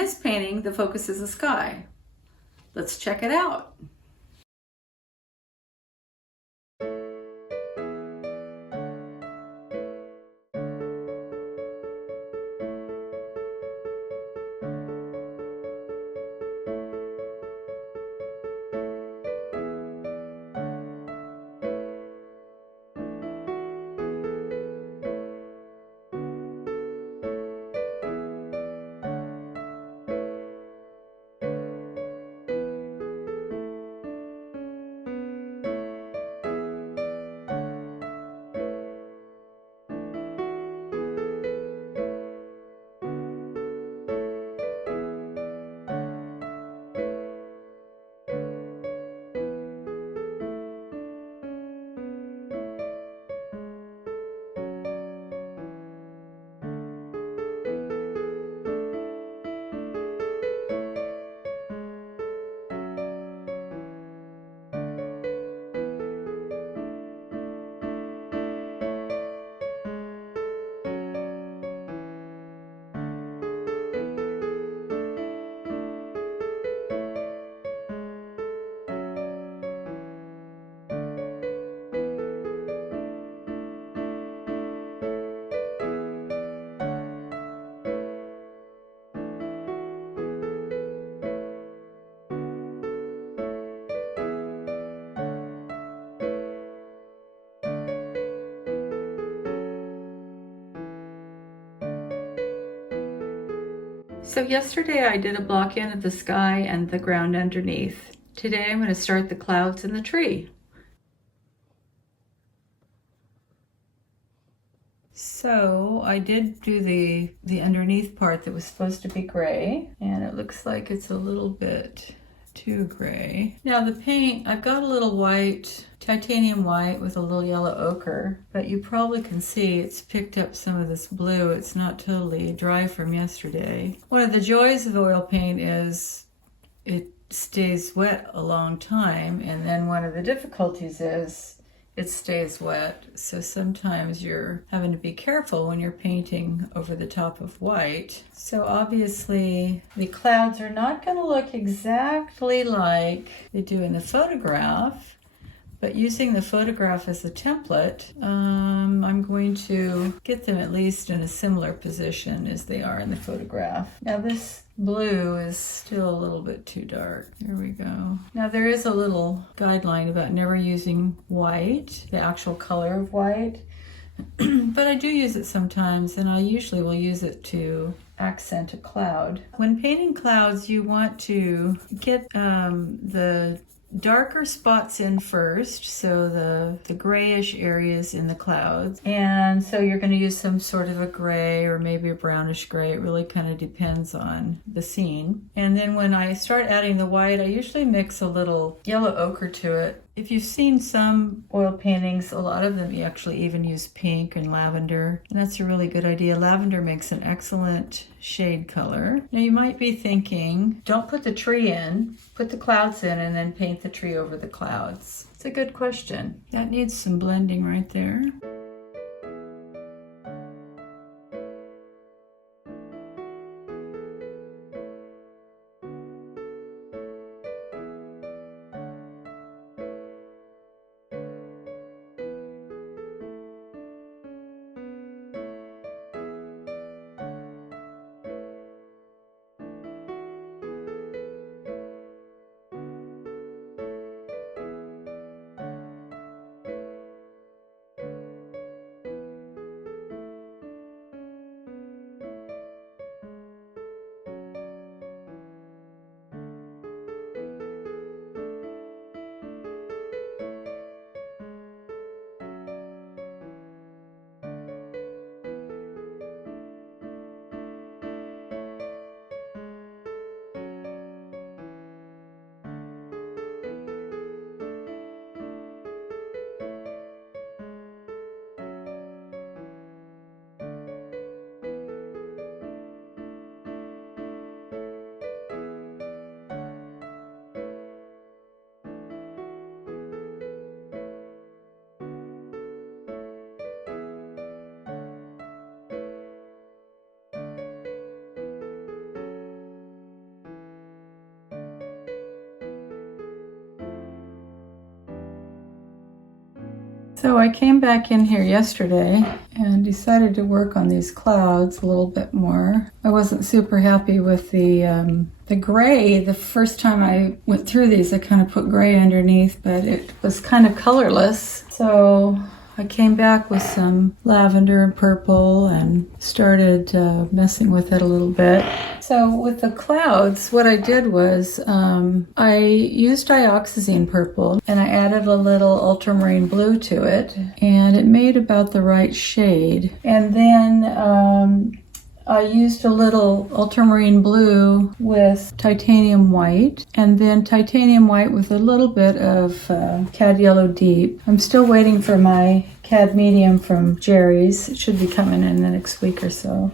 this painting, the focus is the sky. Let's check it out. So yesterday I did a block in of the sky and the ground underneath. Today I'm going to start the clouds and the tree. So I did do the underneath part that was supposed to be gray, and it looks like it's a little bit too gray. Now the paint, I've got a little white, titanium white with a little yellow ochre, but you probably can see it's picked up some of this blue. It's not totally dry from yesterday. One of the joys of oil paint is it stays wet a long time, and then one of the difficulties is it stays wet, so sometimes you're having to be careful when you're painting over the top of white. So obviously the clouds are not going to look exactly like they do in the photograph, but using the photograph as a template, I'm going to get them at least in a similar position as they are in the photograph. Now this blue is still a little bit too dark. There we go. Now there is a little guideline about never using white, the actual color of white, but I do use it sometimes, and I usually will use it to accent a cloud. When painting clouds, you want to get the darker spots in first, so the grayish areas in the clouds, and so you're going to use some sort of a gray or maybe a brownish gray. It really kind of depends on the scene. And then when I start adding the white, I usually mix a little yellow ochre to it. If you've seen some oil paintings, a lot of them you actually even use pink and lavender, and that's a really good idea. Lavender makes an excellent shade color. Now you might be thinking, don't put the tree in, put the clouds in and then paint the tree over the clouds. It's a good question. That needs some blending right there. So I came back in here yesterday and decided to work on these clouds a little bit more. I wasn't super happy with the gray. The first time I went through these, I kind of put gray underneath, but it was kind of colorless. So I came back with some lavender and purple and started messing with it a little bit. So with the clouds, what I did was I used dioxazine purple and I added a little ultramarine blue to it, and it made about the right shade. And then I used a little ultramarine blue with titanium white, and then titanium white with a little bit of cad yellow deep. I'm still waiting for my cad medium from Jerry's. It should be coming in the next week or so.